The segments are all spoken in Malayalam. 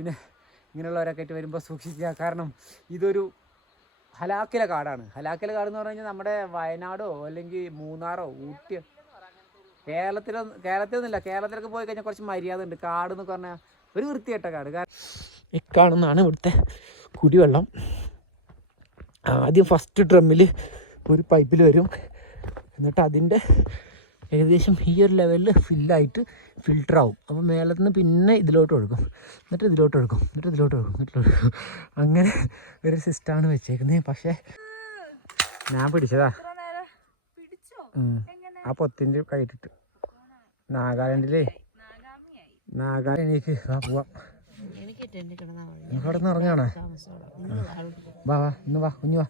പിന്നെ ഇങ്ങനെയുള്ളവരൊക്കെ ആയിട്ട് വരുമ്പോൾ സൂക്ഷിക്കുക. കാരണം ഇതൊരു ഹലാക്കിലെ കാടാണ്. ഹലാക്കിലെ കാട് എന്ന് പറഞ്ഞു കഴിഞ്ഞാൽ നമ്മുടെ വയനാടോ അല്ലെങ്കിൽ മൂന്നാറോ ഊട്ടിയോ കേരളത്തിലൊന്നുമില്ല. കേരളത്തിലൊക്കെ പോയി കഴിഞ്ഞാൽ കുറച്ച് മര്യാദ ഉണ്ട്. കാട് എന്നൊക്കെ പറഞ്ഞാൽ ഒരു വൃത്തികെട്ട കാട്. ഇക്കാണെന്നാണ് ഇവിടുത്തെ കുടിവെള്ളം. ആദ്യം ഫസ്റ്റ് ഡ്രമ്മിൽ ഒരു പൈപ്പിൽ വരും, എന്നിട്ട് അതിൻ്റെ ഏകദേശം ഈ ഒരു ലെവലിൽ ഫില്ലായിട്ട് ഫിൽറ്ററാവും. അപ്പോൾ മേലത്ത് നിന്ന് പിന്നെ ഇതിലോട്ട് ഒഴുകും, എന്നിട്ട് ഇതിലോട്ട് ഒഴുകും, എന്നിട്ട് ഇതിലോട്ട് ഒഴുകും, എന്നിട്ട് അങ്ങനെ ഒരു സിസ്റ്റമാണ് വെച്ചേക്കുന്നത്. പക്ഷേ ഞാൻ പിടിച്ചതാ ആ പൊത്തിൻ്റെ കയറ്റിട്ട് നാഗാലാൻഡിലേ എനിക്ക് പോവാം. ഇവിടെ നിന്ന് ഇറങ്ങാണേ. വാ വാ ഇന്ന് വാ കുഞ്ഞു വാ.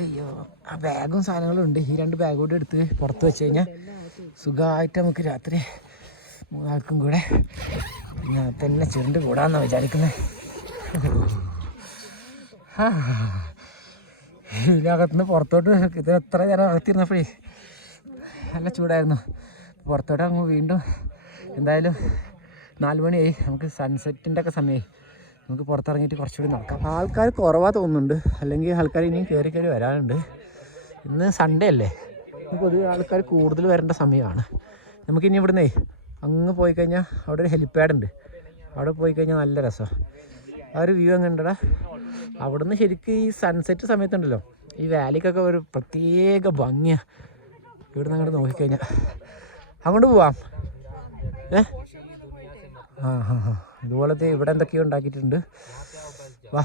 അയ്യോ ആ ബാഗും സാധനങ്ങളും ഉണ്ട്. ഈ 2 ബാഗ് കൂടെ എടുത്ത് പുറത്ത് വെച്ച് കഴിഞ്ഞാൽ സുഖമായിട്ട് നമുക്ക് രാത്രി 3 ആൾക്കും കൂടെ തന്നെ ചുരുണ്ട് കൂടാന്നാണ് വിചാരിക്കുന്നത്. ഇതിനകത്തുനിന്ന് പുറത്തോട്ട് ഇത് എത്ര നേരം അകത്തിരുന്നപ്പോഴേ നല്ല ചൂടായിരുന്നു. പുറത്തോട്ട് അങ്ങ് വീണ്ടും എന്തായാലും 4 മണിയായി. നമുക്ക് സൺസെറ്റിൻ്റെ ഒക്കെ സമയമായി. നമുക്ക് പുറത്തിറങ്ങിയിട്ട് കുറച്ചുകൂടി നടക്കാം. ആൾക്കാർ കുറവാ തോന്നുന്നുണ്ട്, അല്ലെങ്കിൽ ആൾക്കാർ ഇനിയും കയറി വരാനുണ്ട്. ഇന്ന് സൺഡേ അല്ലേ, ഇന്ന് പൊതുവെ ആൾക്കാർ കൂടുതൽ വരേണ്ട സമയമാണ്. നമുക്കിനി ഇവിടുന്നേ അങ്ങ് പോയി കഴിഞ്ഞാൽ അവിടെ ഒരു ഹെലിപ്പാഡ് ഉണ്ട്. അവിടെ പോയി കഴിഞ്ഞാൽ നല്ല രസമാണ്. ആ ഒരു വ്യൂ അങ്ങ് ഉണ്ടടാ. അവിടുന്ന് ശരിക്കും ഈ സൺസെറ്റ് സമയത്തുണ്ടല്ലോ ഈ വാലിക്കൊക്കെ ഒരു പ്രത്യേക ഭംഗിയാണ്. ഇവിടുന്ന് അങ്ങോട്ട് നോക്കിക്കഴിഞ്ഞാൽ അങ്ങോട്ട് പോവാം. ഇതുപോലത്തെ ഇവിടെ എന്തൊക്കെയോ ഉണ്ടാക്കിയിട്ടുണ്ട്. വാ,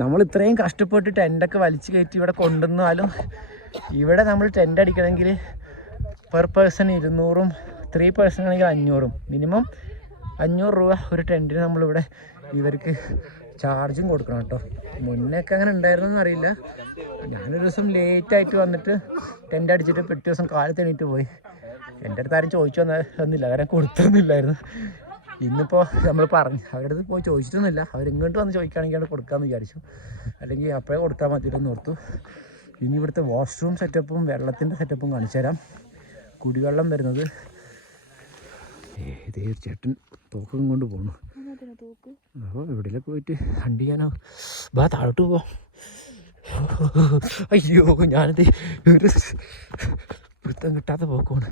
നമ്മൾ ഇത്രയും കഷ്ടപ്പെട്ട് ടെൻ്റൊക്കെ വലിച്ചു കയറ്റി ഇവിടെ കൊണ്ടുവന്നാലും ഇവിടെ നമ്മൾ ടെൻ്റ് അടിക്കണമെങ്കിൽ പെർ പേഴ്സൺ 200, 3 പേഴ്സൺ ആണെങ്കിൽ 500, മിനിമം 500 രൂപ ഒരു ടെൻറ്റിന് നമ്മളിവിടെ ഇവർക്ക് ചാർജും കൊടുക്കണം കേട്ടോ. മുന്നേക്കെ അങ്ങനെ ഉണ്ടായിരുന്നെന്ന് അറിയില്ല. ഞാനൊരു ദിവസം ലേറ്റായിട്ട് വന്നിട്ട് ടെൻ്റ് അടിച്ചിട്ട് പിറ്റേ ദിവസം കാലത്ത് എണീറ്റ് പോയി. എൻ്റെ അടുത്ത് ആരും ചോദിച്ചു തന്നില്ല, കാരണം കൊടുത്തൊന്നുമില്ലായിരുന്നു. ഇന്നിപ്പോൾ നമ്മൾ പറഞ്ഞു അവരുടെ അടുത്ത് പോയി ചോദിച്ചിട്ടൊന്നുമില്ല. അവരിങ്ങോട്ട് വന്ന് ചോദിക്കുകയാണെങ്കിൽ കൊടുക്കാമെന്ന് വിചാരിച്ചു, അല്ലെങ്കിൽ അപ്പോഴേ കൊടുത്താൽ മതിയെന്ന് ഓർത്തു. ഇനി ഇവിടുത്തെ വാഷ്റൂം സെറ്റപ്പും വെള്ളത്തിൻ്റെ സെറ്റപ്പും കാണിച്ചു തരാം. കുടിവെള്ളം വരുന്നത് തീർച്ചയായിട്ടും തോക്കും കൊണ്ട് പോകണം. അപ്പോൾ എവിടെയൊക്കെ പോയിട്ട് ഹണ്ട് ചെയ്യാനോ ബാ താഴോട്ട് പോവാം. അയ്യോ ഞാനിത് ഒരു വൃത്തം കിട്ടാത്ത പോക്കാണ്.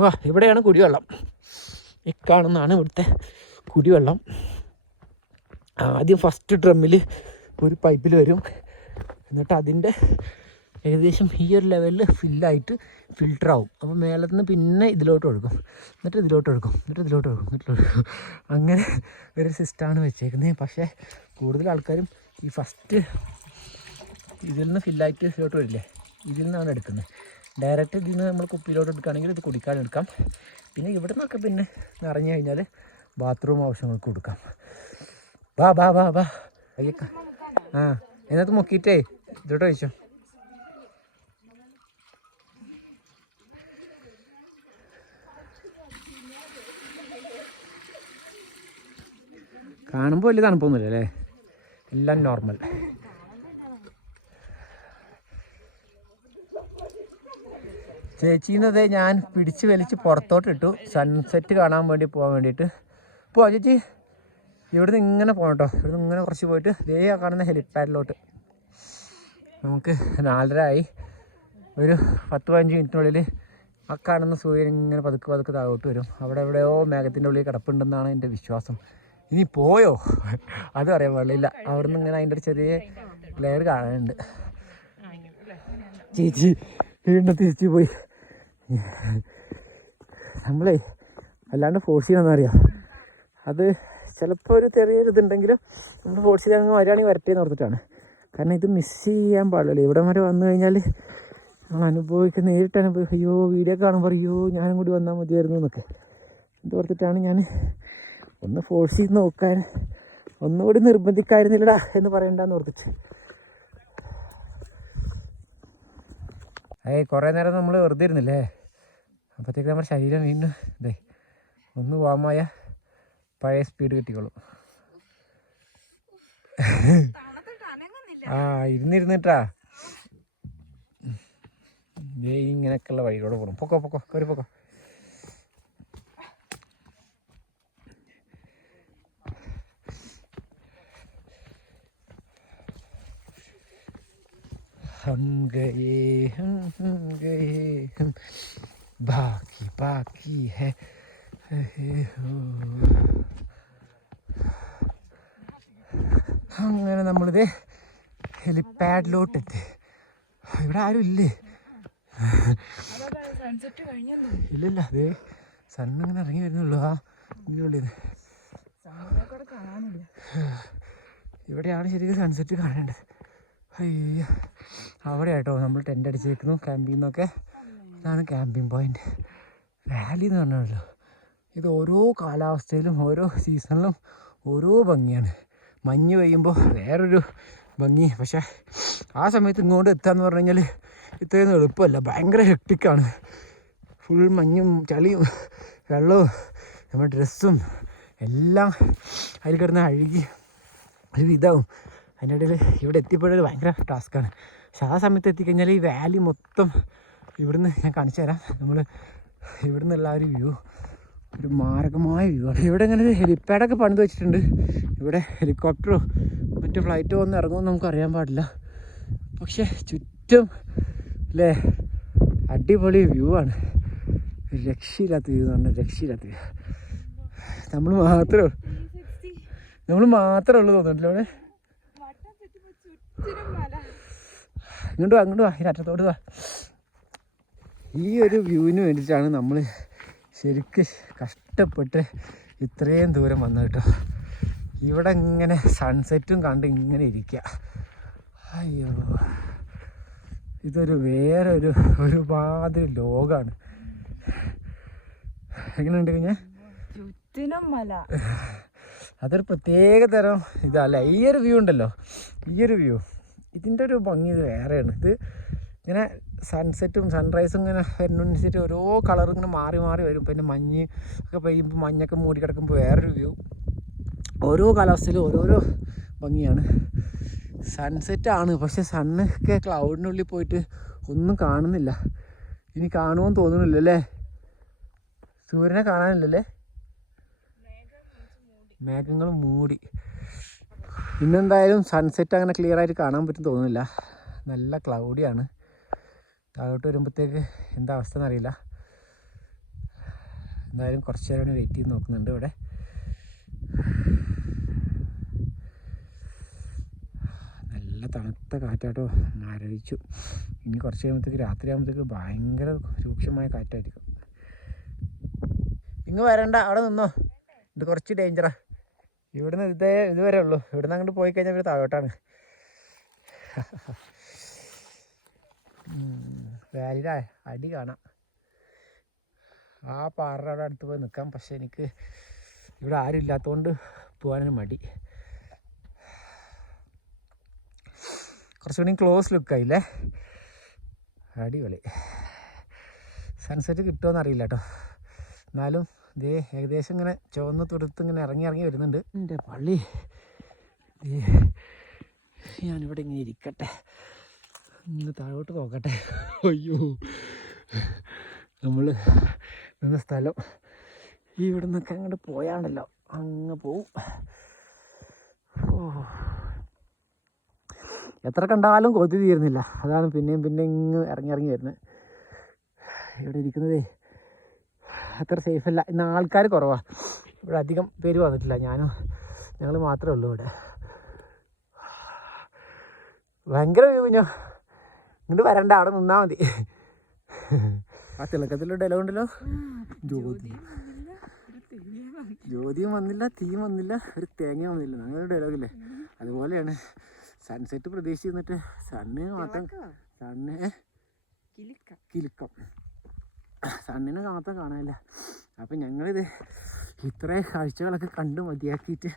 വാ, ഇവിടെയാണ് കുടിവെള്ളം. ഇക്കാണെന്നാണ് ഇവിടുത്തെ കുടിവെള്ളം. ആദ്യം ഫസ്റ്റ് ഡ്രമ്മിൽ ഒരു പൈപ്പിൽ വരും, എന്നിട്ട് അതിൻ്റെ ഏകദേശം ഈ ഒരു ലെവലിൽ ഫില്ലായിട്ട് ഫിൽറ്ററാവും. അപ്പോൾ മേലത്ത് നിന്ന് പിന്നെ ഇതിലോട്ട് ഒഴുകും, എന്നിട്ട് ഇതിലോട്ട് ഒഴുകും, എന്നിട്ട് ഇതിലോട്ട് ഒഴുകും, എന്നിട്ട് ഒഴുകും. അങ്ങനെ ഒരു സിസ്റ്റമാണ് വെച്ചേക്കുന്നത്. പക്ഷേ കൂടുതൽ ആൾക്കാരും ഈ ഫസ്റ്റ് ഇതിൽ നിന്ന് ഫില്ലായിട്ട് ഇതിലോട്ട് വരില്ലേ, ഇതിൽ നിന്നാണ് എടുക്കുന്നത്. ഡയറക്റ്റ് ഇതിൽ നിന്ന് നമ്മൾ കുപ്പിയിലോട്ട് എടുക്കുകയാണെങ്കിൽ ഇത് കുടിക്കാനെടുക്കാം. പിന്നെ ഇവിടെ നിന്നൊക്കെ പിന്നെ നിറഞ്ഞു കഴിഞ്ഞാൽ ബാത്റൂം ആവശ്യങ്ങൾക്ക് കൊടുക്കാം. വാ വാ വാ വാ അയ്യക്ക. എന്നിട്ട് മുക്കിയിട്ടേ ഇതിലോട്ട് കഴിച്ചോ. കാണുമ്പോൾ വലിയ തണുപ്പൊന്നുമില്ല അല്ലേ, എല്ലാം നോർമൽ. ചേച്ചീന്നതേ ഞാൻ പിടിച്ച് വലിച്ച് പുറത്തോട്ട് ഇട്ടു സൺസെറ്റ് കാണാൻ വേണ്ടി പോകാൻ വേണ്ടിയിട്ട്. പോവാം ചേച്ചി, ഇവിടുന്ന് ഇങ്ങനെ പോകണം കേട്ടോ. ഇവിടുന്ന് ഇങ്ങനെ കുറച്ച് പോയിട്ട് ദേ കാണുന്ന ഹെലിപ്പാഡിലോട്ട്. നമുക്ക് 4:30 ആയി. ഒരു 10-15 മിനിറ്റിനുള്ളിൽ ആ കാണുന്ന സൂര്യൻ ഇങ്ങനെ പതുക്കെ പതുക്കെ താഴോട്ട് വരും. അവിടെ എവിടെയോ മേഘത്തിൻ്റെ ഉള്ളിൽ കിടപ്പുണ്ടെന്നാണ് എൻ്റെ വിശ്വാസം. ഇനി പോയോ അതും അറിയാൻ പാടില്ല. അവിടെ നിന്ന് ഇങ്ങനെ അതിൻ്റെ ഒരു ചെറിയ ലെയർ കാണാനുണ്ട്. ചേച്ചി വീണ്ടും തിരിച്ചു പോയി. നമ്മളെ അല്ലാണ്ട് ഫോഴ്സ് ചെയ്യണമെന്നറിയാം. അത് ചിലപ്പോൾ ഒരു ചെറിയൊരു ഇതുണ്ടെങ്കിലും നമ്മൾ ഫോഴ്സ് ചെയ്ത് അങ്ങ് വരികയാണെങ്കിൽ വരട്ടേന്ന് ഓർത്തിട്ടാണ്. കാരണം ഇത് മിസ് ചെയ്യാൻ പാടില്ലല്ലോ. ഇവിടെ വരെ വന്നു കഴിഞ്ഞാൽ നമ്മൾ അനുഭവിക്കുന്ന നേരിട്ട് അനുഭവിക്കും. അയ്യോ വീഡിയോ കാണുമ്പോൾ അയ്യോ ഞാനും കൂടി വന്നാൽ മതിയായിരുന്നു എന്നൊക്കെ എന്തോർത്തിട്ടാണ് ഞാൻ ഒന്ന് ഫോഴ്സ് ചെയ്ത് നോക്കാൻ, ഒന്നുകൂടി നിർബന്ധിക്കായിരുന്നില്ലടാ എന്ന് പറയണ്ടെന്ന് ഓർത്തിട്ട്. കുറേ നേരം നമ്മൾ വെറുതെ ഇരുന്നില്ലേ, അപ്പോഴത്തേക്ക് നമ്മുടെ ശരീരം വീണ്ടും ഇതേ ഒന്ന് വാമായ പഴയ സ്പീഡ് കിട്ടിക്കോളും. ഇരുന്നിരുന്നിട്ടാ ഇങ്ങനെയൊക്കെയുള്ള വഴിയിലൂടെ പോകണം. പൊക്കോ പൊക്കോ കയറി പൊക്കോ. हम गए ബാക്കി ബാക്കി ഹേ അങ്ങനെ നമ്മളിത് ഹെലിപ്പാഡിലോട്ട് എത്തി. ഇവിടെ ആരും ഇല്ലേ? ഇല്ലല്ല, അതേ സണ്ണിങ്ങനെ ഇറങ്ങി വരുന്നുള്ളൂ. ആ ഇതിനുള്ളിൽ ഇവിടെയാണ് ശരിക്കും സൺസെറ്റ് കാണേണ്ടത്. അയ്യ, അവിടെ ആട്ടോ നമ്മൾ ടെൻ്റ് അടിച്ചേക്കുന്നു ക്യാമ്പിംഗ് എന്നൊക്കെ. ഇതാണ് ക്യാമ്പിംഗ് പോയിൻ്റ്. വാലി എന്ന് പറഞ്ഞല്ലോ, ഇത് ഓരോ കാലാവസ്ഥയിലും ഓരോ സീസണിലും ഓരോ ഭംഗിയാണ്. മഞ്ഞ് പെയ്യുമ്പോൾ വേറൊരു ഭംഗി. പക്ഷേ ആ സമയത്ത് ഇങ്ങോട്ട് എത്താന്ന് പറഞ്ഞു കഴിഞ്ഞാൽ ഇത്രയൊന്നും എളുപ്പമല്ല. ഭയങ്കര ഹെക്ടിക്കാണ്. ഫുൾ മഞ്ഞും ചളിയും വെള്ളവും നമ്മുടെ ഡ്രസ്സും എല്ലാം അതിൽ കിടന്ന് അഴുകി ഒരു വിധാവും. അതിൻ്റെ ഇടയിൽ ഇവിടെ എത്തിപ്പെടുന്നത് ഭയങ്കര ടാസ്ക്കാണ്. പക്ഷെ ആ സമയത്ത് എത്തിക്കഴിഞ്ഞാൽ ഈ വാലി മൊത്തം ഇവിടുന്ന് ഞാൻ കാണിച്ചു തരാം. നമ്മൾ ഇവിടുന്ന് എല്ലാ ഒരു വ്യൂ, ഒരു മാരകമായ വ്യൂ ആണ്. ഇവിടെ ഇങ്ങനെ ഹെലിപ്പാഡൊക്കെ പണിത് വെച്ചിട്ടുണ്ട്. ഇവിടെ ഹെലികോപ്റ്ററോ മറ്റു ഫ്ലൈറ്റോ ഒന്നും ഇറങ്ങുമെന്ന് നമുക്ക് അറിയാൻ പാടില്ല. പക്ഷേ ചുറ്റും അല്ലേ അടിപൊളി വ്യൂ ആണ്. രക്ഷയില്ലാത്ത വ്യൂ എന്ന് പറഞ്ഞാൽ രക്ഷയില്ലാത്ത വ്യൂ. നമ്മൾ മാത്രമേ ഉള്ളൂ തോന്നുന്നില്ല ഇവിടെ. അങ്ങോട്ട് വാ ഈ അറ്റത്തോട്ട് വാ. ഈ ഒരു വ്യൂവിന് വേണ്ടിയിട്ടാണ് നമ്മൾ ശരിക്കും കഷ്ടപ്പെട്ട് ഇത്രയും ദൂരം വന്നത് കേട്ടോ. ഇവിടെ ഇങ്ങനെ സൺസെറ്റും കണ്ട് ഇങ്ങനെ ഇരിക്കുക. അയ്യോ, ഇതൊരു വേറൊരു ഒരുമാതിരി ലോകമാണ്. എങ്ങനെയുണ്ട് കഴിഞ്ഞാൽ അതൊരു പ്രത്യേക തരം ഇതല്ല. ഈ ഒരു വ്യൂ ഉണ്ടല്ലോ, ഈ ഒരു വ്യൂ ഇതിൻ്റെ ഒരു ഭംഗി ഇത് വേറെയാണ്. ഇത് ഇങ്ങനെ സൺസെറ്റും സൺറൈസും ഇങ്ങനെ വരുന്നതിനനുസരിച്ച് ഓരോ കളറും ഇങ്ങനെ മാറി മാറി വരും. പിന്നെ മഞ്ഞ് ഒക്കെ പെയ്യുമ്പോൾ മഞ്ഞൊക്കെ മൂടി കിടക്കുമ്പോൾ വേറൊരു വ്യൂ. ഓരോ കാലാവസ്ഥയിലും ഓരോരോ ഭംഗിയാണ്. സൺസെറ്റാണ്, പക്ഷെ സണ്ണൊക്കെ ക്ലൗഡിനുള്ളിൽ പോയിട്ട് ഒന്നും കാണുന്നില്ല. ഇനി കാണുമെന്ന് തോന്നുന്നില്ല അല്ലേ? സൂര്യനെ കാണാനില്ലല്ലേ? മേഘങ്ങൾ മൂടി. ഇന്നെന്തായാലും സൺസെറ്റ് അങ്ങനെ ക്ലിയർ ആയിട്ട് കാണാൻ പറ്റും തോന്നുന്നില്ല. നല്ല ക്ലൗഡിയാണ്. താഴോട്ട് വരുമ്പോഴത്തേക്ക് എന്താ അവസ്ഥ എന്നറിയില്ല. എന്തായാലും കുറച്ച് നേരം വെയിറ്റ് ചെയ്ത് നോക്കുന്നുണ്ട് ഇവിടെ. നല്ല തണുത്ത കാറ്റാട്ടോ, ആലോചിച്ചു. ഇനി കുറച്ച് കഴിയുമ്പോഴത്തേക്ക് രാത്രി ആകുമ്പോഴത്തേക്ക് ഭയങ്കര രൂക്ഷമായ കാറ്റായിരിക്കും. ഇങ്ങ് വരണ്ട, അവിടെ നിന്നോ, ഇത് കുറച്ച് ഡേഞ്ചറാ. ഇവിടുന്ന് ഇതുവരെ ഉള്ളൂ. ഇവിടുന്ന് അങ്ങോട്ട് പോയി കഴിഞ്ഞാൽ പിന്നെ താഴോട്ടാണ്. വാലിയുടെ അടി കാണാം. ആ പാറയുടെ അടുത്ത് പോയി നിൽക്കാം. പക്ഷെ എനിക്ക് ഇവിടെ ആരും ഇല്ലാത്തതുകൊണ്ട് പോകാനൊരു മടി. കുറച്ചുകൂടി ക്ലോസ് ലുക്കായില്ലേ? അടിപൊളി. സൺസെറ്റ് കിട്ടുമോയെന്ന് അറിയില്ല കേട്ടോ. എന്നാലും ഇതേ ഏകദേശം ഇങ്ങനെ ചുവന്ന് തുടുത്ത് ഇങ്ങനെ ഇറങ്ങി വരുന്നുണ്ട്. എൻ്റെ പള്ളി, ഞാനിവിടെ ഇങ്ങനെ ഇരിക്കട്ടെ, ഇന്ന് താഴോട്ട് നോക്കട്ടെ. അയ്യോ, നമ്മൾ നിന്ന സ്ഥലം ഇവിടെ നിന്നൊക്കെ അങ്ങോട്ട് പോയാണല്ലോ, അങ്ങ് പോവും. ഓ, എത്ര കണ്ടാലും കൊതി തീരുന്നില്ല. അതാണ് പിന്നെയും ഇങ്ങ് ഇറങ്ങി വരുന്നത്. ഇവിടെ ഇരിക്കുന്നതേ അത്ര സേഫല്ല. ഇന്ന് ആൾക്കാർ കുറവാണ്. ഇവിടെ അധികം പേര് വന്നിട്ടില്ല. ഞങ്ങൾ മാത്രമേ ഉള്ളൂ ഇവിടെ. ഭയങ്കര വ്യൂ. ഞാൻ ഇങ്ങോട്ട് വരണ്ട, അവിടെ നിന്നാൽ മതി. ആ തിളക്കത്തിലുള്ള ഡയലോഗ് ഉണ്ടല്ലോ, ജ്യോതിയും വന്നില്ല, തീയും വന്നില്ല, ഒരു തേങ്ങ വന്നില്ല, അങ്ങനെ ഡയലോഗില്ലേ? അതുപോലെയാണ് സൺസെറ്റ് പ്രതീക്ഷിച്ച് നിന്നിട്ട് സണ്ണിന് മാത്രം കിലുക്കം സണ്ണിനെ മാത്രം കാണാനില്ല. അപ്പം ഞങ്ങളിത് ഇത്രയും കാഴ്ചകളൊക്കെ കണ്ട് മതിയാക്കിയിട്ട്,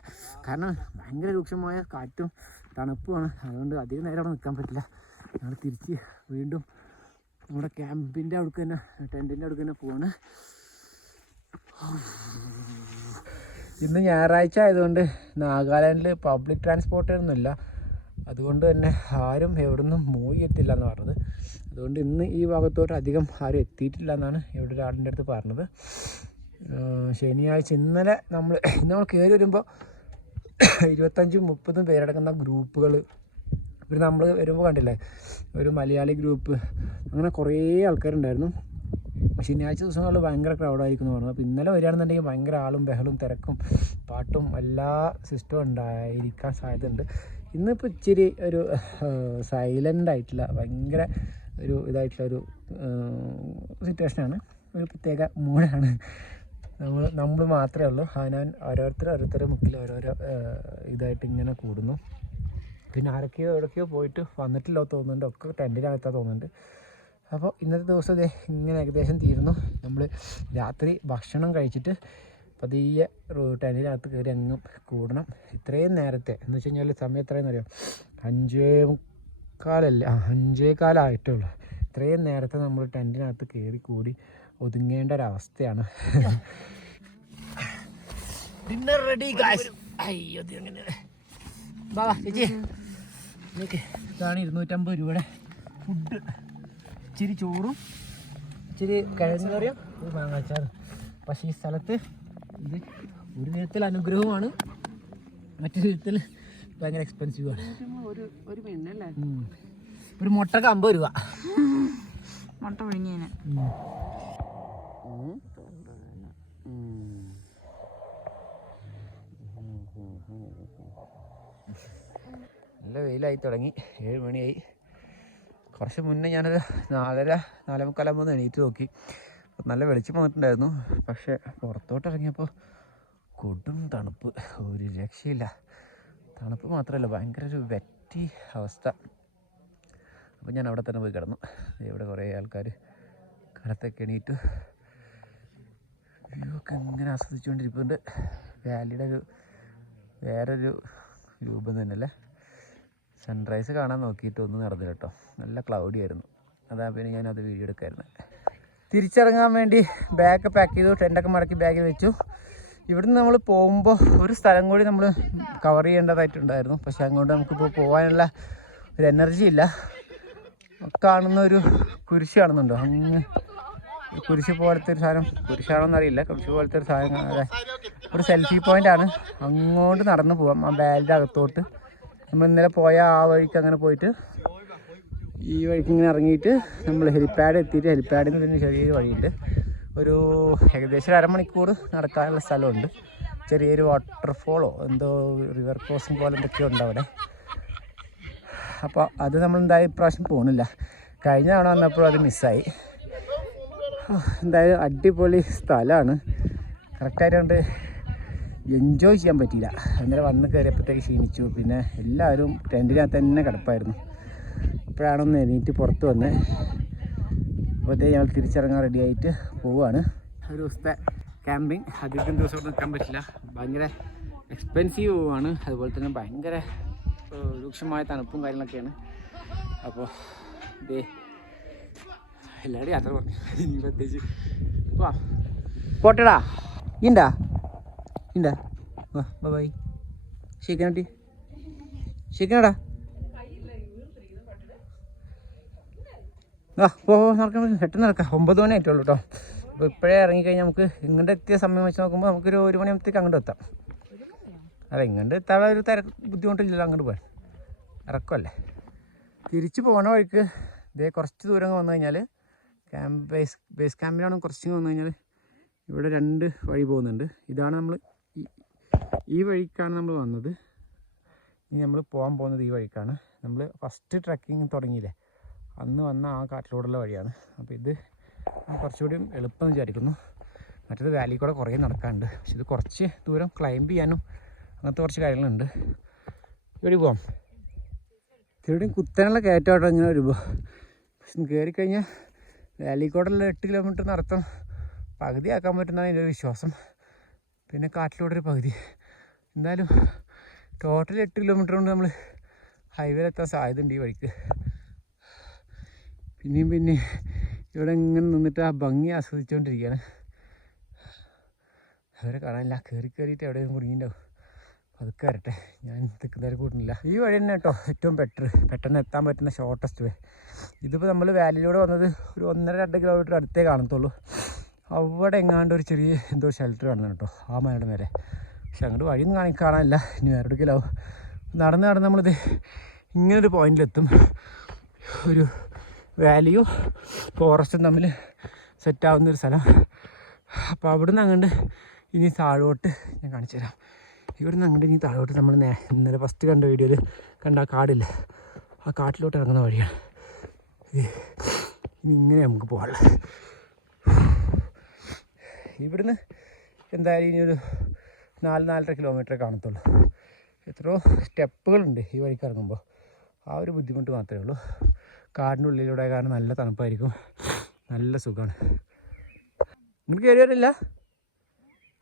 കാരണം ഭയങ്കര രൂക്ഷമായ കാറ്റും തണുപ്പുമാണ്, അതുകൊണ്ട് അധികം നേരം അവിടെ നിൽക്കാൻ പറ്റില്ല. ഞങ്ങൾ തിരിച്ച് വീണ്ടും നമ്മുടെ ക്യാമ്പിൻ്റെ അവിടേക്ക് തന്നെ, ടെൻറ്റിൻ്റെ അവിടേക്ക് തന്നെ പോവാണ്. ഇന്ന് ഞായറാഴ്ച ആയതുകൊണ്ട് നാഗാലാൻഡിൽ പബ്ലിക് ട്രാൻസ്പോർട്ടൊന്നുമില്ല. അതുകൊണ്ട് തന്നെ ആരും എവിടെ നിന്നും മൂവ് എത്തില്ല എന്ന് പറഞ്ഞത്. അതുകൊണ്ട് ഇന്ന് ഈ ഭാഗത്തോട്ട് അധികം ആരും എത്തിയിട്ടില്ല എന്നാണ് ഇവിടെ ഒരാളിൻ്റെ അടുത്ത് പറഞ്ഞത്. ശനിയാഴ്ച ഇന്ന് നമ്മൾ കയറി വരുമ്പോൾ 25-30 പേരടങ്ങുന്ന ഗ്രൂപ്പുകൾ ഇവർ നമ്മൾ വരുമ്പോൾ കണ്ടില്ലേ ഒരു മലയാളി ഗ്രൂപ്പ്, അങ്ങനെ കുറേ ആൾക്കാരുണ്ടായിരുന്നു. ശനിയാഴ്ച ദിവസങ്ങളിൽ ഭയങ്കര ക്രൗഡായിരിക്കും എന്ന് പറഞ്ഞു. അപ്പോൾ ഇന്നലെ വരികയാണെന്നുണ്ടെങ്കിൽ ഭയങ്കര ആളും ബഹളും തിരക്കും പാട്ടും എല്ലാ സിസ്റ്റവും ഉണ്ടായിരിക്കാൻ സാധ്യതയുണ്ട്. ഇന്നിപ്പോൾ ഇച്ചിരി ഒരു സൈലൻ്റ് ആയിട്ടുള്ള ഭയങ്കര ഒരു ഇതായിട്ടുള്ള ഒരു സിറ്റുവേഷനാണ്. ഒരു പ്രത്യേക മൂഡാണ്. നമ്മൾ മാത്രമേ ഉള്ളൂ. ഞാൻ ഓരോരുത്തരുടെ മുക്കിൽ ഓരോരോ ഇതായിട്ട് ഇങ്ങനെ കൂടുന്നു. പിന്നെ ആരൊക്കെയോ എവിടേക്കോ പോയിട്ട് വന്നിട്ടില്ലോ തോന്നുന്നുണ്ട്. ഒക്കെ ടെൻറ്റിനകത്താ തോന്നുന്നുണ്ട്. അപ്പോൾ ഇന്നത്തെ ദിവസം ഇങ്ങനെ ഏകദേശം തീരുന്നു. നമ്മൾ രാത്രി ഭക്ഷണം കഴിച്ചിട്ട് പതിയെ ടെൻറ്റിനകത്ത് കയറി അങ്ങ് കൂടണം. ഇത്രയും നേരത്തെ എന്ന് വെച്ച് കഴിഞ്ഞാൽ സമയം എത്രയെന്ന് അറിയാം, 5:15 ഇത്രയും നേരത്തെ നമ്മൾ ടെൻറ്റിനകത്ത് കയറി കൂടി ഒതുങ്ങേണ്ട ഒരവസ്ഥയാണ്. Dinner ready guys. അയ്യോ അങ്ങനെ ബാ ചേച്ചി, ഇതാണ് 250 രൂപയുടെ ഫുഡ്. ഇച്ചിരി ചോറും ഇച്ചിരി കിഴങ്ങ് കറിയും ഒരു മാങ്ങാച്ചാറും. പക്ഷേ ഈ സ്ഥലത്ത് ഇത് ഒരു വിധത്തിൽ അനുഗ്രഹമാണ്, മറ്റൊരു വിധത്തിൽ ഭയങ്കര എക്സ്പെൻസീവാണ്. ഒരു മുട്ടക്ക് 50 രൂപ. മുട്ട പിഴിഞ്ഞതിന് നല്ല വെയിലായി തുടങ്ങി. 7 മണിയായി. കുറച്ച് മുന്നേ ഞാനൊരു 4:45 എണീറ്റ് നോക്കി. നല്ല വെളിച്ചം വന്നിട്ടുണ്ടായിരുന്നു. പക്ഷേ പുറത്തോട്ട് ഇറങ്ങിയപ്പോൾ കൊടും തണുപ്പ്, ഒരു രക്ഷയില്ല. തണുപ്പ് മാത്രമല്ല, ഭയങ്കര ഒരു വെറ്റി അവസ്ഥ. അപ്പോൾ ഞാൻ അവിടെ തന്നെ പോയി കിടന്നു. ഇവിടെ കുറേ ആൾക്കാർ കാലത്തൊക്കെ എണീറ്റ് വ്യൂ ഒക്കെ ഇങ്ങനെ ആസ്വദിച്ചുകൊണ്ടിരിക്കുന്നുണ്ട്. വാലിയുടെ വേറൊരു രൂപം തന്നെയല്ലേ. സൺറൈസ് കാണാൻ നോക്കിയിട്ട് ഒന്നും നടന്നില്ല കേട്ടോ. നല്ല ക്ലൗഡി ആയിരുന്നു. അതാ പിന്നെ ഞാനത് വീഡിയോ എടുക്കായിരുന്നു. തിരിച്ചിറങ്ങാൻ വേണ്ടി ബാഗ് പാക്ക് ചെയ്തു, ടെൻ്റൊക്കെ മടക്കി ബാഗിൽ വെച്ചു. ഇവിടുന്ന് നമ്മൾ പോകുമ്പോൾ ഒരു സ്ഥലം കൂടി നമ്മൾ കവർ ചെയ്യേണ്ടതായിട്ടുണ്ടായിരുന്നു. പക്ഷെ അങ്ങോട്ട് നമുക്കിപ്പോൾ പോകാനുള്ള ഒരു എനർജി ഇല്ല. കാണുന്ന ഒരു കുരിശ് കാണുന്നുണ്ടോ? അങ്ങ് കുരിശ് പോലത്തെ ഒരു സാധനം, കുരിശാണോന്നറിയില്ല, കുരിശ് പോലത്തെ ഒരു സാധനം. അതെ, ഒരു സെൽഫി പോയിൻ്റാണ്. അങ്ങോട്ട് നടന്ന് പോവാം ആ ബാലിൻ്റെ അകത്തോട്ട്. നമ്മൾ ഇന്നലെ പോയ ആ വഴിക്ക് അങ്ങനെ പോയിട്ട് ഈ വഴിക്ക് ഇങ്ങനെ ഇറങ്ങിയിട്ട് നമ്മൾ ഹെലിപ്പാഡ് എത്തിയിട്ട് ഹെലിപ്പാഡിൽ നിന്ന് പിന്നെ ചെറിയൊരു വഴിയുണ്ട്. ഒരു ഏകദേശം 1/2 മണിക്കൂർ നടക്കാനുള്ള സ്ഥലമുണ്ട്. ചെറിയൊരു വാട്ടർഫോളോ എന്തോ റിവർ ക്രോസിങ് പോലെ എന്തൊക്കെയോ ഉണ്ട് അവിടെ. അപ്പോൾ അത് നമ്മൾ എന്തായാലും ഇപ്രാവശ്യം പോകുന്നില്ല. കഴിഞ്ഞ തവണ വന്നപ്പോൾ അത് മിസ്സായി. എന്തായാലും അടിപൊളി സ്ഥലമാണ്. കറക്റ്റായതുകൊണ്ട് എൻജോയ് ചെയ്യാൻ പറ്റിയില്ല. അന്നേരം വന്ന് കയറിയപ്പോഴത്തേക്ക് ക്ഷീണിച്ചു. പിന്നെ എല്ലാവരും ടെൻറ്റിനകത്ത് തന്നെ കിടപ്പായിരുന്നു. ഇപ്പോഴാണൊന്ന് എണീറ്റ് പുറത്ത് വന്ന്. അപ്പോഴത്തേക്ക് ഞങ്ങൾ തിരിച്ചിറങ്ങാൻ റെഡിയായിട്ട് പോവുകയാണ്. ഒരു ദിവസത്തെ ക്യാമ്പിങ്, അധികം ദിവസം നിൽക്കാൻ പറ്റില്ല. ഭയങ്കര എക്സ്പെൻസീവുമാണ്. അതുപോലെ തന്നെ ഭയങ്കര രൂക്ഷമായ തണുപ്പും കാര്യങ്ങളൊക്കെയാണ്. അപ്പോൾ ഇതേ എല്ലാവരും യാത്ര പറഞ്ഞു. ഇനി പ്രത്യേകിച്ച് വാ പോട്ടടാ. ഇണ്ടാ വാ ബൈ. ഷേക്കനാട്ടി ഷേക്കനടാ. ആ പോ നടക്കാൻ പെട്ടെന്ന് നടക്കാം. 9 മണി ആയിട്ടുള്ളൂ കേട്ടോ. അപ്പോൾ ഇപ്പോഴേ ഇറങ്ങിക്കഴിഞ്ഞാൽ നമുക്ക് ഇങ്ങോട്ട് എത്തിയ സമയം വെച്ച് നോക്കുമ്പോൾ നമുക്കൊരു 1 മണിയാകുമ്പോഴത്തേക്ക് അങ്ങോട്ട് എത്താം. അല്ല, ഇങ്ങോട്ട് എത്താനുള്ള ഒരു ബുദ്ധിമുട്ടില്ലല്ലോ. അങ്ങോട്ട് പോകാൻ ഇറക്കമല്ലേ. തിരിച്ച് പോകണ വഴിക്ക് ഇതേ കുറച്ച് ദൂരം വന്നു കഴിഞ്ഞാൽ ബേസ് ക്യാമ്പിലാണ്. കുറച്ച് വന്നു കഴിഞ്ഞാൽ ഇവിടെ 2 വഴി പോകുന്നുണ്ട്. ഇതാണ് നമ്മൾ ഈ വഴിക്കാണ് നമ്മൾ വന്നത്. ഇനി നമ്മൾ പോകാൻ പോകുന്നത് ഈ വഴിക്കാണ്. നമ്മൾ ഫസ്റ്റ് ട്രക്കിങ് തുടങ്ങിയില്ലേ, അന്ന് വന്ന ആ കാട്ടിലൂടെയുള്ള വഴിയാണ്. അപ്പോൾ ഇത് കുറച്ചുകൂടി എളുപ്പം വിചാരിക്കുന്നു. മറ്റേത് വാലി കൂടെ കുറേ നടക്കാനുണ്ട്. പക്ഷെ ഇത് കുറച്ച് ദൂരം ക്ലൈംബ് ചെയ്യാനും അങ്ങനത്തെ കുറച്ച് കാര്യങ്ങളുണ്ട്. ഇവിടെ പോകാം. ഇവിടെയും കുത്തനുള്ള കയറ്റമായിട്ടോ ഇങ്ങനെ വരുമ്പോൾ. പക്ഷെ കയറിക്കഴിഞ്ഞാൽ വാലി കൂടെയുള്ള 8 കിലോമീറ്റർ നടത്തം പകുതിയാക്കാൻ പറ്റുന്നതാണ് എൻ്റെ ഒരു വിശ്വാസം. പിന്നെ കാട്ടിലൂടെ ഒരു പകുതി. എന്തായാലും ടോട്ടൽ 8 കിലോമീറ്റർ കൊണ്ട് നമ്മൾ ഹൈവേയിലെത്താൻ സാധ്യതയുണ്ട് ഈ വഴിക്ക്. പിന്നെയും ഇവിടെ ഇങ്ങനെ നിന്നിട്ട് ആ ഭംഗി ആസ്വദിച്ചുകൊണ്ടിരിക്കുകയാണ്. അവരെ കാണാനില്ല. കയറിയിട്ട് എവിടെയും കുടുങ്ങിയിട്ടുണ്ടാവും. അതൊക്കെ വരട്ടെ, ഞാൻ നിൽക്കുന്നവരെ കൂട്ടുന്നില്ല. ഈ വഴി തന്നെ കേട്ടോ ഏറ്റവും പെട്ടെന്ന് എത്താൻ പറ്റുന്ന ഷോർട്ടസ്റ്റ് വേ. ഇതിപ്പോൾ നമ്മൾ വാലിയിലൂടെ വന്നത് ഒരു 1.5-2 കിലോമീറ്റർ അടുത്തേ കാണത്തുള്ളൂ. അവിടെ എങ്ങാണ്ട് ഒരു ചെറിയ എന്തോ ഷെൽട്ടർ കാണുന്നു കേട്ടോ, ആ മലയുടെ മേലെ. പക്ഷെ അങ്ങോട്ട് വഴിയൊന്നും കാണാനില്ല. ഇനി വേറെ എടുക്കലാവും. നടന്ന് നമ്മളിത് ഇങ്ങനൊരു പോയിന്റിലെത്തും. ഒരു വാലിയും ഫോറസ്റ്റും തമ്മിൽ സെറ്റാവുന്നൊരു സ്ഥലം. അപ്പോൾ അവിടുന്ന് അങ്ങോട്ട് ഇനി താഴോട്ട് ഞാൻ കാണിച്ചു തരാം. ഇവിടുന്ന് അങ്ങോട്ട് ഇനി താഴോട്ട് നമ്മൾ ഇന്നലെ ഫസ്റ്റ് കണ്ട വീഡിയോയിൽ കണ്ട ആ കാടില്ല, ആ കാട്ടിലോട്ട് ഇറങ്ങുന്ന വഴിയാണ്. ഇനി ഇങ്ങനെ നമുക്ക് പോകാനുള്ളത്. ഇവിടുന്ന് എന്തായാലും ഇനി ഒരു 4-4.5 കിലോമീറ്ററേ കാണത്തുള്ളൂ. എത്രയോ സ്റ്റെപ്പുകളുണ്ട് ഈ വഴിക്ക് ഇറങ്ങുമ്പോൾ. ആ ഒരു ബുദ്ധിമുട്ട് മാത്രമേ ഉള്ളൂ. കാടിൻ്റെ ഉള്ളിലൂടെ കാരണം നല്ല തണുപ്പായിരിക്കും, നല്ല സുഖമാണ്. ഇങ്ങോട്ട് കയറി വരില്ല,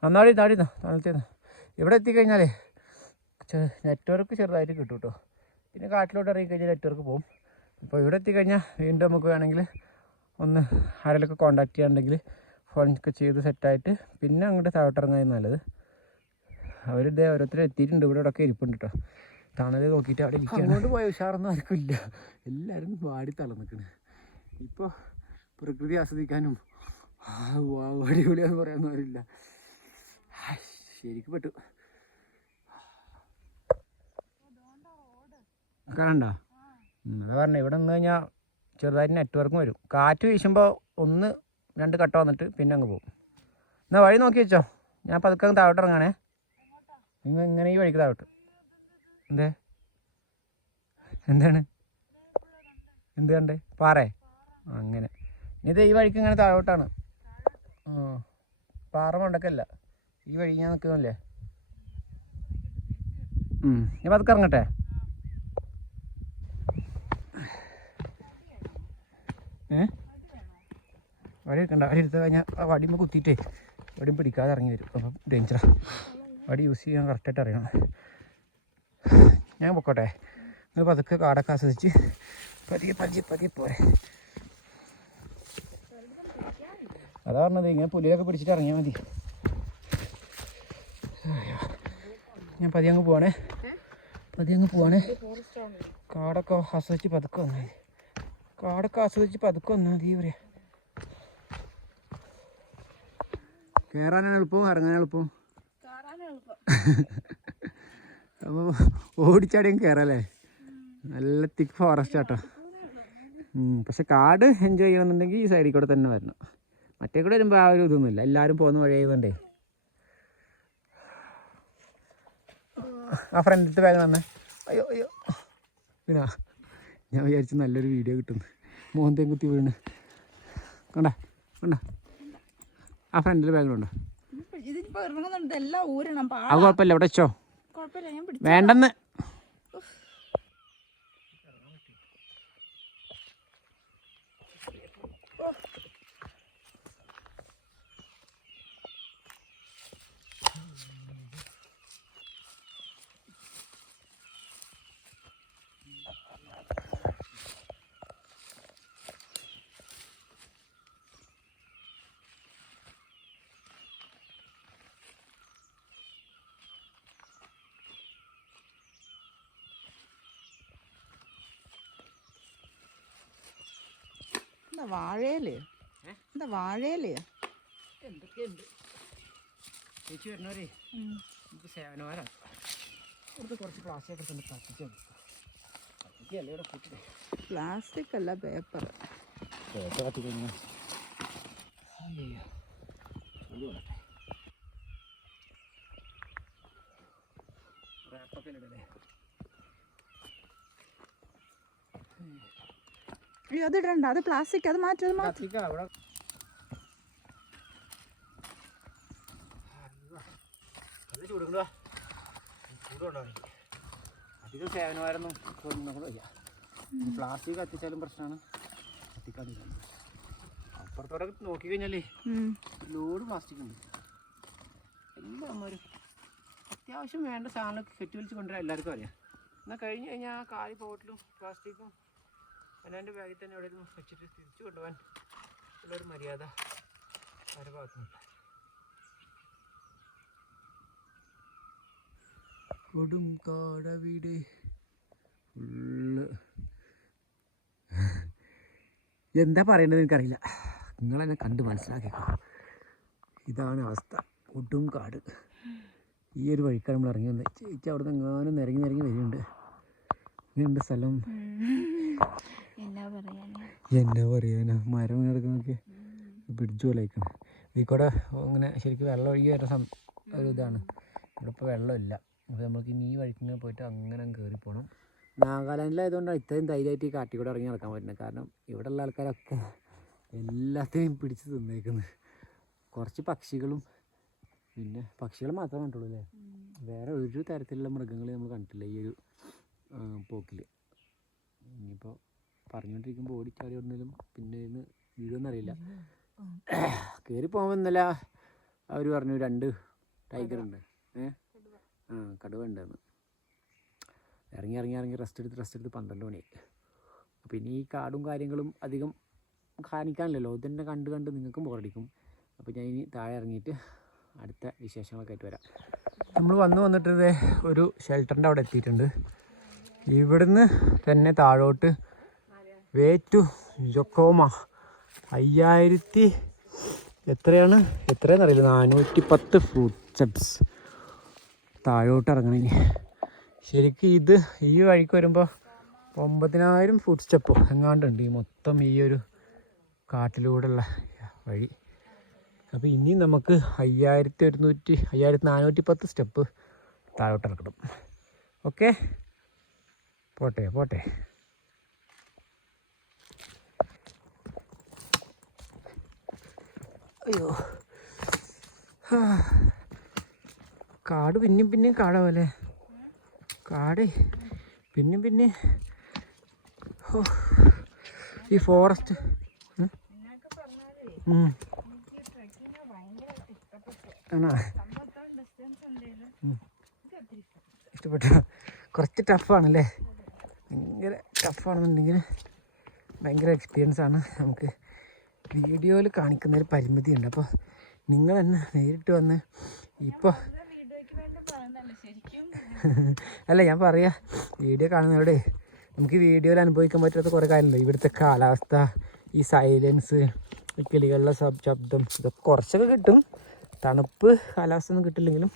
നന്നാടി താടിന്നോ തണുത്തേന്ന്. ഇവിടെ എത്തിക്കഴിഞ്ഞാലേ നെറ്റ്വർക്ക് ചെറുതായിട്ട് കിട്ടും കേട്ടോ. പിന്നെ കാട്ടിലോട്ട് ഇറങ്ങിക്കഴിഞ്ഞാൽ നെറ്റ്വർക്ക് പോകും. ഇപ്പോൾ ഇവിടെ എത്തിക്കഴിഞ്ഞാൽ വീണ്ടും നമുക്ക് വേണമെങ്കിൽ ഒന്ന് ആരെങ്കിലുമൊക്കെ കോൺടാക്ട് ചെയ്യാനുണ്ടെങ്കിൽ ഫോണൊക്കെ ചെയ്ത് സെറ്റായിട്ട് പിന്നെ അങ്ങോട്ട് താഴോട്ടിറങ്ങാൻ നല്ലത്. അവരിത് ഓരോരുത്തരും എത്തിയിട്ടുണ്ട്, ഇവിടെ ഒക്കെ ഇരിപ്പുണ്ട് കേട്ടോ. തണൽ നോക്കിയിട്ട് അവിടെ ഇരിക്കും. അങ്ങോട്ട് പോയ ഉഷാറൊന്നും ആർക്കും ഇല്ല, എല്ലാവരും വാടി തളർന്നിക്കണ്. ഇപ്പോൾ പ്രകൃതി ആസ്വദിക്കാനും അടിപൊളിയാന്ന് പറയാനൊന്നും ആരില്ല. ശരിക്കും പെട്ടു. കാണണ്ട, അതാ പറഞ്ഞത്. ഇവിടെ നിന്ന് കഴിഞ്ഞാൽ ചെറുതായിട്ട് നെറ്റ്വർക്കും വരും. കാറ്റ് വീശുമ്പോൾ 1-2 കട്ട വന്നിട്ട് പിന്നെ അങ്ങ് പോകും. എന്നാൽ വഴി നോക്കി വെച്ചോ, ഞാൻ പതുക്കെ അങ്ങ് താഴോട്ട് ഇറങ്ങാണേ. നിങ്ങൾ ഇങ്ങനെ ഈ വഴിക്ക് താഴോട്ട്. എന്താണ് എന്ത് കണ്ടേ? പാറേ? അങ്ങനെ ഇത് ഈ വഴിക്ക് ഇങ്ങനെ താഴോട്ടാണ്. പാറ മണ്ടക്കല്ല, ഈ വഴി ഞാൻ നിൽക്കുന്നില്ലേ. ഞാൻ പതുക്കെ ഇറങ്ങട്ടെ. വടി എടുക്കണ്ട, വടി എടുത്ത് കഴിഞ്ഞാൽ ആ വടിയുമ്പോൾ കുത്തിയിട്ടേ വടിയും പിടിക്കാതെ ഇറങ്ങി വരും. അപ്പം ഡേഞ്ചറാ. വടി യൂസ് ചെയ്യാൻ കറക്റ്റായിട്ട് അറിയണം. ഞാൻ പൊക്കോട്ടെ, നിങ്ങൾ പതുക്കെ കാടൊക്കെ ആസ്വദിച്ച് പതിയെ പോരെ. അതാ പറഞ്ഞത്, ഇങ്ങനെ പുലിയൊക്കെ പിടിച്ചിട്ട് ഇറങ്ങിയാൽ മതി. ഞാൻ പതിയെ അങ്ങ് പോവാണേ. കാടൊക്കെ ആസ്വദിച്ച് പതുക്കെ വന്നാൽ മതി. ഇവരെ കയറാനാണ് എളുപ്പം, ഇറങ്ങാനാണ് എളുപ്പം. അപ്പോൾ ഓടിച്ചാടിയും കയറല്ലേ. നല്ല തിക്ക് ഫോറസ്റ്റ് ആട്ടോ. പക്ഷെ കാട് എൻജോയ് ചെയ്യണമെന്നുണ്ടെങ്കിൽ ഈ സൈഡിൽ കൂടെ തന്നെ വരണം. മറ്റേ കൂടെ വരുമ്പോൾ ആ ഒരു ഇതൊന്നുമില്ല, എല്ലാവരും പോകുന്ന വഴി ആയതുകൊണ്ടേ. ആ ഫ്രണ്ടിലത്തെ ബാഗ് വന്നേ. അയ്യോ പിന്നെ ഞാൻ വിചാരിച്ചു നല്ലൊരു വീഡിയോ കിട്ടുന്നു. മോന്തയും കുത്തി വീണ് കണ്ട. ആ ഫ്രണ്ടിൽ ബാഗിലുണ്ടോ? അത് കുഴപ്പമില്ല, ഇവിടെ വെച്ചോ. വേണ്ടെന്ന്. വാഴയില് എന്താ വാഴയില് എന്തൊക്കെയുണ്ട് ചേച്ചി വരണവരേ. നമുക്ക് സേവനവാരാണ്. ഇവിടുത്തെ കുറച്ച് പ്ലാസ്റ്റിക് ഒക്കെ കത്തിച്ചല്ലേ ഇവിടെ കൂട്ടില്ലേ. പ്ലാസ്റ്റിക് അല്ല, പേപ്പർ കത്തിക്കഴിഞ്ഞാൽ റാപ്പൊക്കെ ഇടല്ലേ. അയ്യോ അത് ഇടണ്ട, അത് പ്ലാസ്റ്റിക്, അത് മാറ്റും. അധികം സേവനമാരൊന്നും തോന്നുന്നു വയ്യ. പ്ലാസ്റ്റിക് കത്തിച്ചാലും പ്രശ്നമാണ്, കത്തിക്കാതില്ല. അപ്പുറത്തോടെ നോക്കിക്കഴിഞ്ഞാലേ ലോഡ് പ്ലാസ്റ്റിക് ഉണ്ട്. എല്ലാവരും അത്യാവശ്യം വേണ്ട സാധനങ്ങളൊക്കെ കെട്ടിവലിച്ച് കൊണ്ടുവരാൻ എല്ലാവർക്കും അറിയാം. എന്നാൽ കഴിഞ്ഞ് കഴിഞ്ഞാൽ ആ കാലി ബോട്ടിലും പ്ലാസ്റ്റിക്കും എൻ്റെ ബാഗിൽ തന്നെ എവിടെയെങ്കിലും വെച്ചിട്ട് തിരിച്ചു കൊണ്ടുപോകാൻ ഉള്ളൊരു മര്യാദ അവരുടെ ഭാഗത്തുനിന്നില്ല. കൊടും കാടവിടെ ഫുള്ള് എന്താ പറയേണ്ടത് എനിക്കറിയില്ല. നിങ്ങളെന്നെ കണ്ട് മനസ്സിലാക്കിക്കോ. ഇതാണ് അവസ്ഥ. കൊടും കാട്. ഈ ഒരു വഴിക്കാണ് നമ്മൾ ഇറങ്ങി വന്നത്. ചേച്ചി അവിടെ നിന്ന് എങ്ങാനും നിരങ്ങി വരുന്നുണ്ട്. ഇങ്ങനെയുണ്ട് സ്ഥലം. എന്നാ പറയാനാ, മരം കിടക്കുന്നൊക്കെ ബ്രിഡ്ജ് പോലെ ആയിക്കണം. ഇതിൽ കൂടെ ഇങ്ങനെ ശരിക്കും വെള്ളം ഒഴുകി വരുന്ന ഒരു ഇതാണ്. ഇവിടെ ഇപ്പോൾ വെള്ളമില്ല. അപ്പോൾ നമുക്ക് ഇനി ഈ വഴിക്ക് പോയിട്ട് അങ്ങനെ കയറി പോകണം. നാഗാലാൻഡിലായതുകൊണ്ടാണ് ഇത്രയും ധൈര്യമായിട്ട് ഈ കാട്ടിൽ കൂടെ ഇറങ്ങി നടക്കാൻ പറ്റുന്നത്. കാരണം ഇവിടെയുള്ള ആൾക്കാരൊക്കെ എല്ലാത്തിനെയും പിടിച്ച് തിന്നേക്കുന്നത്. കുറച്ച് പക്ഷികളും, പിന്നെ പക്ഷികൾ മാത്രമേ കണ്ടുള്ളൂ അല്ലേ, വേറെ ഒരു തരത്തിലുള്ള മൃഗങ്ങൾ നമ്മൾ കണ്ടിട്ടില്ല ഈ ഒരു പോക്കിൽ. ഇനിയിപ്പോൾ പറഞ്ഞുകൊണ്ടിരിക്കുമ്പോൾ ഓടിച്ചാടി ഒന്നിലും പിന്നെ ഇന്ന് വീഴൊന്നും അറിയില്ല. കയറി പോകുമ്പോൾ ഇന്നലെ അവർ പറഞ്ഞു 2 ടൈഗർ ഉണ്ട്, കടുവ ഉണ്ടെന്ന്. ഇറങ്ങി റെസ്റ്റ് എടുത്ത് 12 മണിയായി. അപ്പോൾ ഇനി ഈ കാടും കാര്യങ്ങളും അധികം കാണിക്കാനില്ലല്ലോ, ഇതന്നെ കണ്ട് നിങ്ങൾക്കും ബോറടിക്കും. അപ്പോൾ ഞാൻ ഇനി താഴെ ഇറങ്ങിയിട്ട് അടുത്ത വിശേഷങ്ങളൊക്കെ ആയിട്ട് വരാം. നമ്മൾ വന്നിട്ട് ഒരു ഷെൽട്ടറിൻ്റെ അവിടെ എത്തിയിട്ടുണ്ട്. ഇവിടുന്ന് തന്നെ താഴോട്ട് വേ ടു ജൊക്കോമ 5000 എത്രയാണെന്നറിയില്ല, 410 ഫുട് സ്റ്റെപ്സ് താഴോട്ട് ഇറങ്ങണമെങ്കിൽ. ശരിക്കും ഇത് ഈ വഴിക്ക് വരുമ്പോൾ 9000 ഫുട് സ്റ്റെപ്പോ എങ്ങാണ്ടുണ്ട് ഈ മൊത്തം ഈ ഒരു കാട്ടിലൂടെയുള്ള വഴി. അപ്പോൾ ഇനിയും നമുക്ക് 5410 സ്റ്റെപ്പ് താഴോട്ട് ഇറക്കണം. ഓക്കെ, പോട്ടെ. അയ്യോ, കാട് പിന്നെയും കാടാവല്ലേ, കാട് പിന്നെ ഈ ഫോറസ്റ്റ് ആണോ, ഇഷ്ടപ്പെട്ടു. കുറച്ച് ടഫാണല്ലേ, ഭയങ്കര ടഫാണെന്നുണ്ടെങ്കിൽ ഭയങ്കര എക്സ്പീരിയൻസ് ആണ്. നമുക്ക് വീഡിയോയിൽ കാണിക്കുന്നൊരു പരിമിതിയുണ്ട്. അപ്പോൾ നിങ്ങൾ തന്നെ നേരിട്ട് വന്ന് ഇപ്പോൾ അല്ല ഞാൻ പറയാ, വീഡിയോ കാണുന്നവരുടെ നമുക്ക് വീഡിയോയിൽ അനുഭവിക്കാൻ പറ്റാത്ത കുറേ കാര്യമുണ്ട്. ഇവിടുത്തെ കാലാവസ്ഥ, ഈ സൈലൻസ്, ഈ കിളികളുടെ ശബ്ദം, ഇതൊക്കെ കുറച്ചൊക്കെ കിട്ടും. തണുപ്പ് കാലാവസ്ഥ ഒന്നും കിട്ടില്ലെങ്കിലും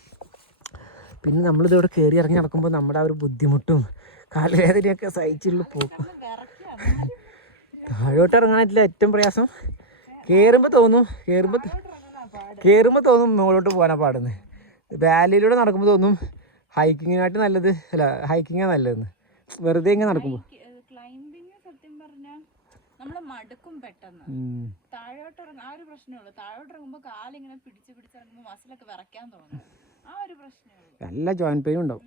പിന്നെ നമ്മളിതിവിടെ കയറി ഇറങ്ങി നടക്കുമ്പോൾ നമ്മുടെ ആ ഒരു ബുദ്ധിമുട്ടും കാലുവേദനയൊക്കെ സഹിച്ചുള്ള പോക്കും. താഴോട്ട് ഇറങ്ങാനായിട്ടില്ല ഏറ്റവും പ്രയാസം. കയറുമ്പോൾ തോന്നും മുകളിലോട്ട് പോകാനാണ് പാടുന്നത്. വാലിയിലൂടെ നടക്കുമ്പോൾ തോന്നും ഹൈക്കിങ്ങിനായിട്ട് നല്ലത്, അല്ല ഹൈക്കിങ്ങാണ് നല്ലതെന്ന്, വെറുതെ ഇങ്ങനെ നടക്കുമ്പോൾ. മടുക്കും പെട്ടെന്ന്. താഴോട്ട് ഇറങ്ങും, ആ ഒരു പ്രശ്നമുള്ളൂ. താഴോട്ട് ഇറങ്ങുമ്പോൾ കാലിങ്ങനെ പിടിച്ച് ഇറങ്ങുമ്പോൾ മസിലൊക്കെ വിറയ്ക്കാൻ തോന്നും. ആ ഒരു പ്രശ്നമേ ഉള്ളൂ. നല്ല ജോയിൻറ്റ് പെയിൻ ഉണ്ടാവും.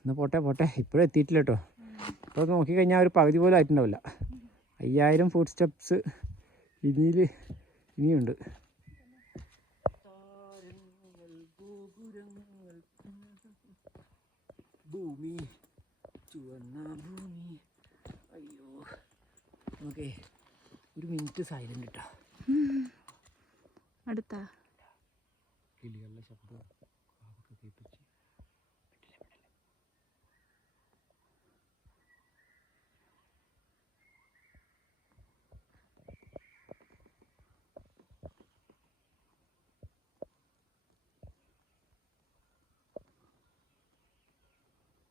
എന്നാൽ പോട്ടെ, ഇപ്പോഴും എത്തിയിട്ടില്ല കേട്ടോ. ഇപ്പോൾ നോക്കിക്കഴിഞ്ഞാൽ ഒരു പകുതി പോലും ആയിട്ടുണ്ടാവില്ല. 5000 ഫുട് സ്റ്റെപ്സ് ഇനിയുണ്ട്. ഭൂമി ചുവന്ന ഭൂമി. അയ്യോ, ഓക്കെ, ഒരു മിനിറ്റ് സൈലന്റ് ഇട്ടാ. അടുത്താ കിളികളുടെ ശബ്ദം കേൾപ്പിച്ച്.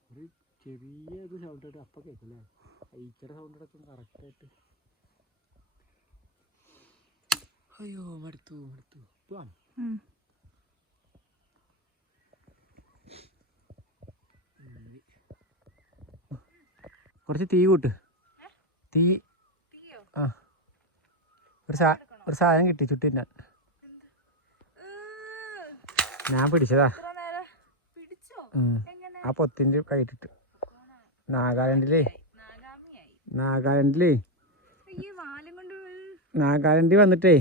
ഒരു ചെറിയ ഇത് സൗണ്ടായിട്ട് അപ്പം കേൾക്കും അല്ലേ, ഈച്ചയുടെ സൗണ്ടടക്കം കറക്റ്റായിട്ട്. അയ്യോ മടുത്തു പോവാം. കുറച്ച് തീ കൂട്ട്, തീ. ആ, ഒരു സാധനം കിട്ടി ചുട്ടിന്നാൻ. ഞാൻ പിടിച്ചതാ, ആ പൊത്തിൻ്റെ കൈയിട്ടിട്ട്. നാഗാലാൻഡിൽ വന്നിട്ടേ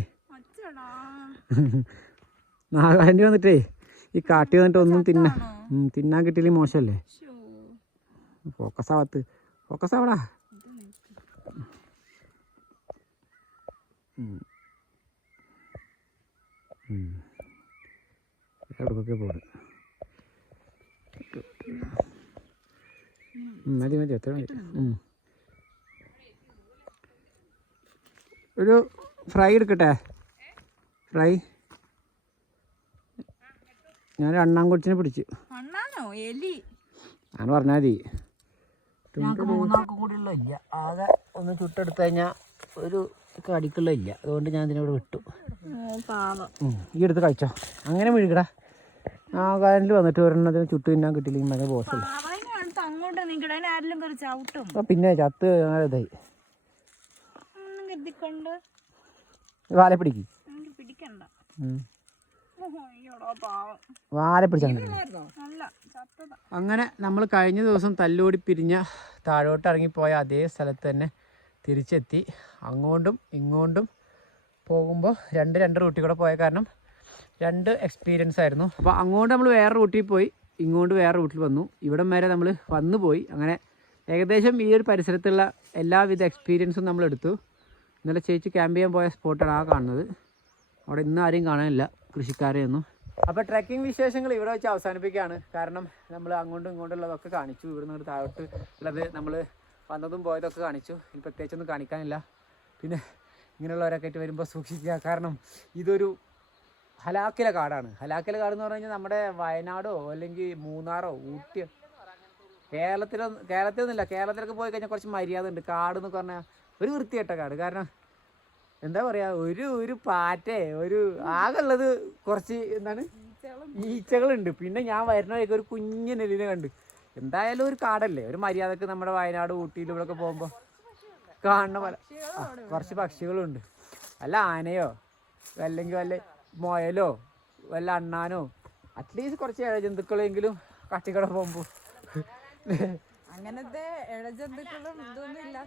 ഈ കാട്ടി വന്നിട്ട് ഒന്നും തിന്നാൻ കിട്ടിയില്ലെങ്കിൽ മോശമല്ലേ. ഫോക്കസ് ആവടാ. എവിടേക്കൊക്കെ പോകും. മതി അത്ര മതി. ഒരു ഫ്രൈ എടുക്കട്ടെ, ഫ്രൈ. ഞാൻ അണ്ണാൻ കൊച്ചിനെ പിടിച്ചു. അങ്ങനെ പറഞ്ഞാൽ മതി. ഞങ്ങൾക്ക് 3 ആൾക്കും കൂടി ഉള്ള ഇല്ല, ആകെ ഒന്ന് ചുട്ടെടുത്ത് കഴിഞ്ഞാൽ ഒരു കടിക്കുള്ള ഇല്ല. അതുകൊണ്ട് ഞാൻ ഇതിനോട് വിട്ടു. ഈ എടുത്ത് കഴിച്ചോ, അങ്ങനെ വിഴുകടാ. ആ കാലിൽ വന്നിട്ട് ഒരെണ്ണത്തിന് ചുട്ട് തിന്നാൻ കിട്ടിയില്ലെങ്കിൽ മകൻ ബോസല്ല. പിന്നെ ചത്ത് ഇതായി വാലെ പിടിക്കും, വാലെ പിടിച്ചാൽ. അങ്ങനെ നമ്മൾ കഴിഞ്ഞ ദിവസം തല്ലോടി പിരിഞ്ഞ താഴോട്ട് ഇറങ്ങിപ്പോയ അതേ സ്ഥലത്ത് തന്നെ തിരിച്ചെത്തി. അങ്ങോട്ടും ഇങ്ങോട്ടും പോകുമ്പോൾ രണ്ട് റൂട്ടിൽ കൂടെ പോയ കാരണം 2 എക്സ്പീരിയൻസ് ആയിരുന്നു. അപ്പോൾ അങ്ങോട്ട് നമ്മൾ വേറെ റൂട്ടിൽ പോയി, ഇങ്ങോട്ട് വേറെ റൂട്ടിൽ വന്നു. ഇവിടം വരെ നമ്മൾ വന്നു പോയി. അങ്ങനെ ഏകദേശം ഈ ഒരു പരിസരത്തുള്ള എല്ലാവിധ എക്സ്പീരിയൻസും നമ്മൾ എടുത്തു. ഇന്നലെ ചേച്ചി ക്യാമ്പ് ചെയ്യാൻ പോയ സ്പോട്ടാണ് ആ കാണുന്നത്. അവിടെ ഇന്ന് ആരെയും കാണാനില്ല, കൃഷിക്കാരെയൊന്നും. അപ്പോൾ ട്രക്കിംഗ് വിശേഷങ്ങൾ ഇവിടെ വെച്ച് അവസാനിപ്പിക്കുകയാണ്. കാരണം നമ്മൾ അങ്ങോട്ടും ഇങ്ങോട്ടുള്ളതൊക്കെ കാണിച്ചു. ഇവിടെ നിന്ന് താഴോട്ട് ഉള്ളത് നമ്മൾ വന്നതും പോയതൊക്കെ കാണിച്ചു. ഇനി പ്രത്യേകിച്ചൊന്നും കാണിക്കാനില്ല. പിന്നെ ഇങ്ങനെയുള്ളവരൊക്കെ ആയിട്ട് വരുമ്പോൾ സൂക്ഷിക്കുക. കാരണം ഇതൊരു ഹലാക്കിലെ കാടാണ്. ഹലാക്കിലെ കാട് എന്ന് പറഞ്ഞു കഴിഞ്ഞാൽ നമ്മുടെ വയനാടോ അല്ലെങ്കിൽ മൂന്നാറോ ഊട്ടിയോ കേരളത്തിലൊന്നുമില്ല. കേരളത്തിലൊക്കെ പോയി കഴിഞ്ഞാൽ കുറച്ച് മര്യാദ ഉണ്ട്. കാട് എന്നൊക്കെ പറഞ്ഞാൽ ഒരു വൃത്തികെട്ട കാട്. കാരണം എന്താ പറയുക, ഒരു പാറ്റേ ആകെ ഉള്ളത് കുറച്ച് ഈച്ചകളുണ്ട്. പിന്നെ ഞാൻ വരുന്നതൊക്കെ ഒരു കുഞ്ഞു നെല്ലിനെ കണ്ട്. എന്തായാലും ഒരു കാടല്ലേ, ഒരു മര്യാദക്ക് നമ്മുടെ വയനാട് ഊട്ടിയിൽ ഇവിടെയൊക്കെ പോകുമ്പോൾ കാണുന്ന പോലെ കുറച്ച് പക്ഷികളുണ്ട്. വല്ല ആനയോ അല്ലെങ്കിൽ വല്ല മുയലോ വല്ല അണ്ണാനോ അറ്റ്ലീസ്റ്റ് കുറച്ച് ഇഴജന്തുക്കളെങ്കിലും കട്ടിക്കട പോകുമ്പോൾ അങ്ങനത്തെ ഇഴജന്തുക്കളും ഇതൊന്നും ഇല്ല.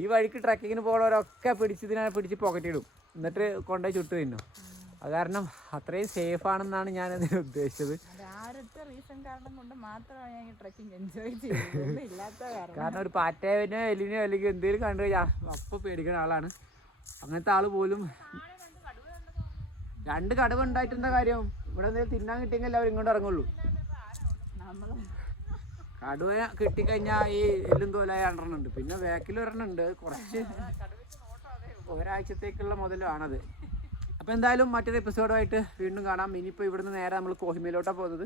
ഈ വഴിക്ക് ട്രക്കിങ്ങിന് പോകുന്നവരൊക്കെ പിടിച്ച് പോക്കറ്റ് ഇടും, എന്നിട്ട് കൊണ്ടുപോയി ചുട്ട് തിന്നും. അത് കാരണം അത്രയും സേഫ് ആണെന്നാണ് ഞാൻ അതിന് ഉദ്ദേശിച്ചത്. കാരണം ഒരു പാറ്റേനോ എലിനോ അല്ലെങ്കിൽ എന്തെങ്കിലും കണ്ടു കഴിഞ്ഞാൽ അപ്പോൾ പേടിക്കുന്ന ആളാണ്. അങ്ങനത്തെ ആള് പോലും 2 കടുവ ഉണ്ടായിട്ടെന്താ കാര്യം? ഇവിടെ എന്തെങ്കിലും തിന്നാൻ കിട്ടിയെങ്കിൽ അവർ ഇങ്ങോട്ട് ഇറങ്ങുള്ളൂ. കടുവ കിട്ടിക്കഴിഞ്ഞാൽ ഈ എല്ലും തോലായ 2 ഉണ്ട്. പിന്നെ ബാക്കിൽ 1 ഉണ്ട്, കുറച്ച് ഒരാഴ്ചത്തേക്കുള്ള മുതലാണത്. അപ്പോൾ എന്തായാലും മറ്റൊരു എപ്പിസോഡുമായിട്ട് വീണ്ടും കാണാം. ഇനിയിപ്പോൾ ഇവിടുന്ന് നേരെ നമ്മൾ കോഹിമയിലോട്ടാണ് പോകുന്നത്.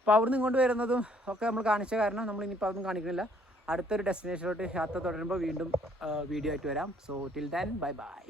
അപ്പോൾ അവിടുന്ന് ഇങ്ങോട്ട് വരുന്നതും ഒക്കെ നമ്മൾ കാണിച്ച കാരണം നമ്മൾ ഇനിയിപ്പോൾ അതൊന്നും കാണിക്കുന്നില്ല. അടുത്തൊരു ഡെസ്റ്റിനേഷനിലോട്ട് യാത്ര തുടരുമ്പോൾ വീണ്ടും വീഡിയോ ആയിട്ട് വരാം. So till then bye bye.